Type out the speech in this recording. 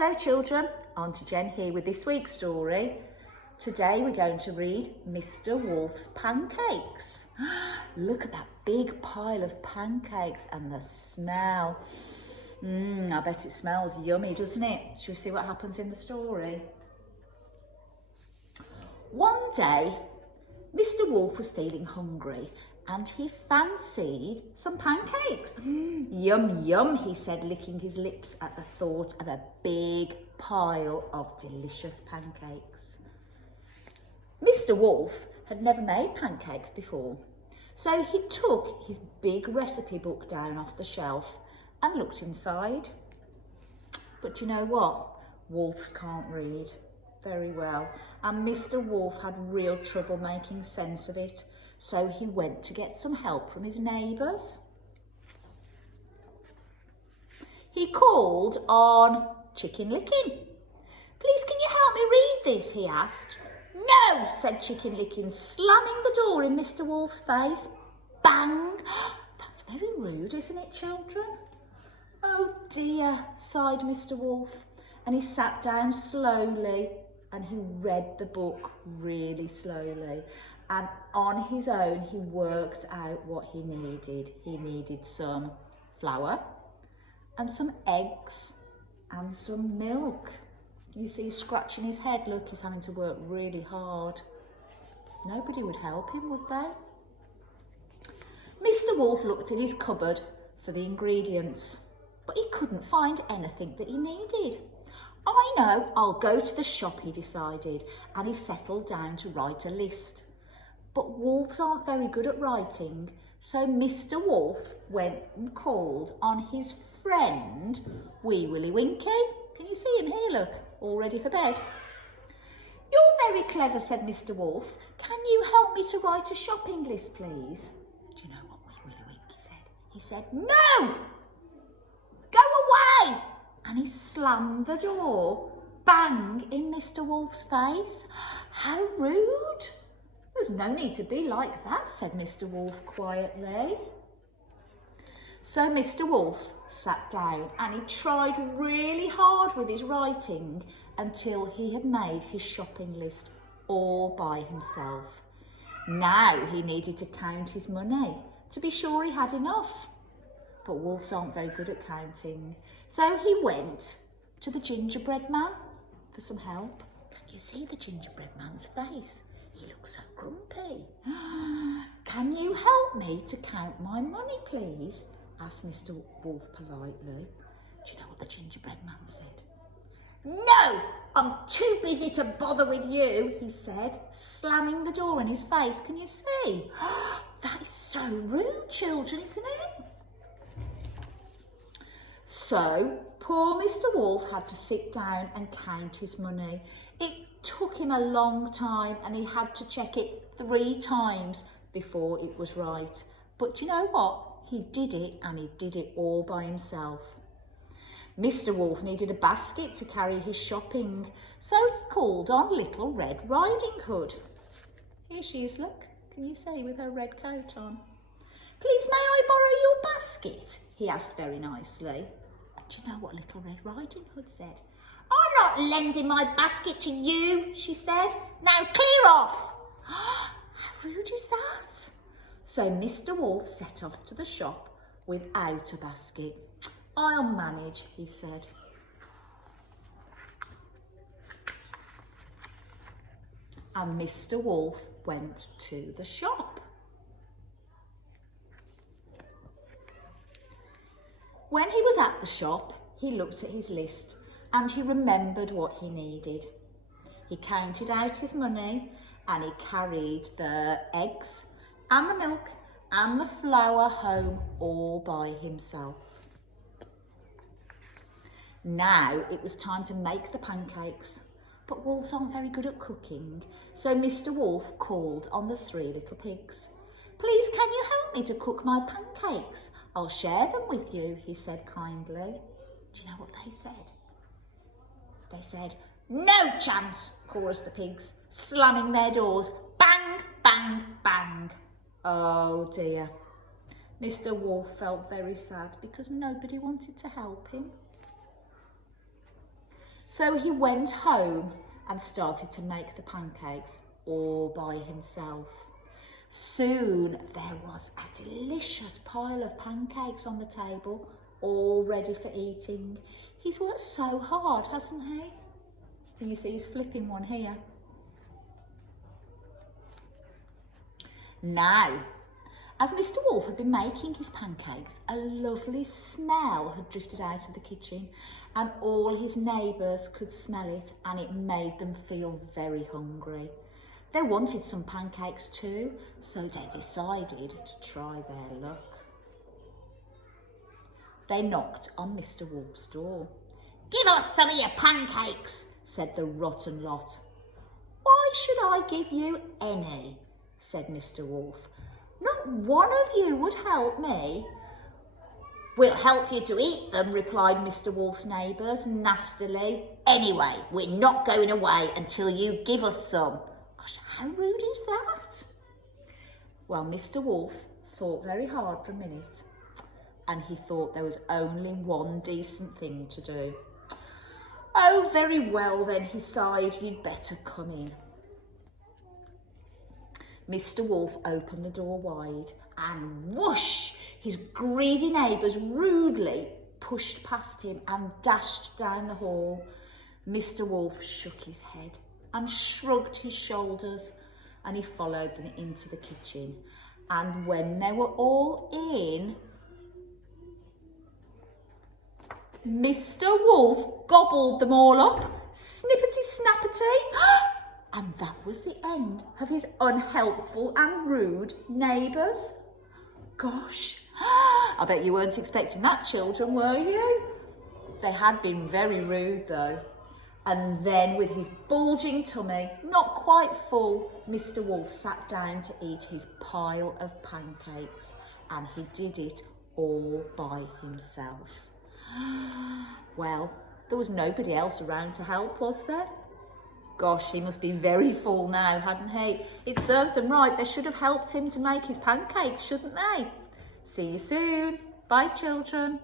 Hello children, Auntie Jen here with this week's story. Today we're going to read Mr. Wolf's Pancakes. Look at that big pile of pancakes and the smell. I bet it smells yummy, doesn't it? Shall we see what happens in the story? One day, Mr. Wolf was feeling hungry and he fancied some pancakes. Yum, yum, he said, licking his lips at the thought of a big pile of delicious pancakes. Mr. Wolf had never made pancakes before, so he took his big recipe book down off the shelf and looked inside. But you know what? Wolves can't read very well, and Mr. Wolf had real trouble making sense of it. So he went to get some help from his neighbours. He called on Chicken Licken. "Please, can you help me read this?" he asked. "No," said Chicken Licken, slamming the door in Mr. Wolf's face. Bang! That's very rude, isn't it, children? Oh dear, sighed Mr. Wolf, and he sat down slowly and he read the book really slowly. And on his own, he worked out what he needed. He needed some flour and some eggs and some milk. You see, he's scratching his head. Look, he's having to work really hard. Nobody would help him, would they? Mr. Wolf looked in his cupboard for the ingredients, but he couldn't find anything that he needed. "I know, I'll go to the shop," he decided, and he settled down to write a list. But wolves aren't very good at writing, so Mr. Wolf went and called on his friend, Wee Willie Winky. Can you see him here, look, all ready for bed? "You're very clever," said Mr. Wolf. "Can you help me to write a shopping list, please?" Do you know what Wee Willie Winky said? He said, "No! Go away!" And he slammed the door, bang, in Mr. Wolf's face. How rude! "There's no need to be like that," said Mr. Wolf quietly. So Mr. Wolf sat down and he tried really hard with his writing until he had made his shopping list all by himself. Now he needed to count his money to be sure he had enough. But wolves aren't very good at counting. So he went to the gingerbread man for some help. Can you see the gingerbread man's face? He looks so grumpy. "Can you help me to count my money, please?" asked Mr. Wolf politely. Do you know what the gingerbread man said? "No, I'm too busy to bother with you," he said, slamming the door in his face. Can you see? That is so rude, children, isn't it? So poor Mr. Wolf had to sit down and count his money. It took him a long time and he had to check it 3 times before it was right. But you know what? He did it, and he did it all by himself. Mr. Wolf needed a basket to carry his shopping, so he called on Little Red Riding Hood. Here she is, look. Can you see, with her red coat on? "Please, may I borrow your basket?" he asked very nicely. And do you know what Little Red Riding Hood said? "I'm not lending my basket to you," she said. "Now clear off." How rude is that? So Mr. Wolf set off to the shop without a basket. "I'll manage," he said. And Mr. Wolf went to the shop. When he was at the shop, he looked at his list and he remembered what he needed. He counted out his money and he carried the eggs and the milk and the flour home all by himself. Now it was time to make the pancakes, but wolves aren't very good at cooking, so Mr. Wolf called on the 3 little pigs. "Please, can you help me to cook my pancakes? I'll share them with you," he said kindly. Do you know what they said? They said, "No chance," chorused the pigs, slamming their doors. Bang, bang, bang. Oh dear. Mr. Wolf felt very sad because nobody wanted to help him. So he went home and started to make the pancakes all by himself. Soon there was a delicious pile of pancakes on the table, all ready for eating. He's worked so hard, hasn't he? And you see he's flipping one here. Now, as Mr. Wolf had been making his pancakes, a lovely smell had drifted out of the kitchen, and all his neighbours could smell it, and it made them feel very hungry. They wanted some pancakes too, so they decided to try their luck. They knocked on Mr. Wolf's door. "Give us some of your pancakes," said the rotten lot. "Why should I give you any?" said Mr. Wolf. "Not one of you would help me." "We'll help you to eat them," replied Mr. Wolf's neighbours nastily. "Anyway, we're not going away until you give us some." Gosh, how rude is that? Well, Mr. Wolf thought very hard for a minute, and he thought there was only one decent thing to do. "Oh, very well then," he sighed, "you'd better come in." Mr. Wolf opened the door wide, and whoosh, his greedy neighbours rudely pushed past him and dashed down the hall. Mr. Wolf shook his head and shrugged his shoulders, and he followed them into the kitchen. And when they were all in, Mr. Wolf gobbled them all up, snippety snappety, and that was the end of his unhelpful and rude neighbours. Gosh, I bet you weren't expecting that, children, were you? They had been very rude though. And then with his bulging tummy, not quite full, Mr. Wolf sat down to eat his pile of pancakes, and he did it all by himself. Well, there was nobody else around to help, was there? Gosh, he must be very full now, hadn't he? It serves them right. They should have helped him to make his pancakes, shouldn't they? See you soon. Bye, children.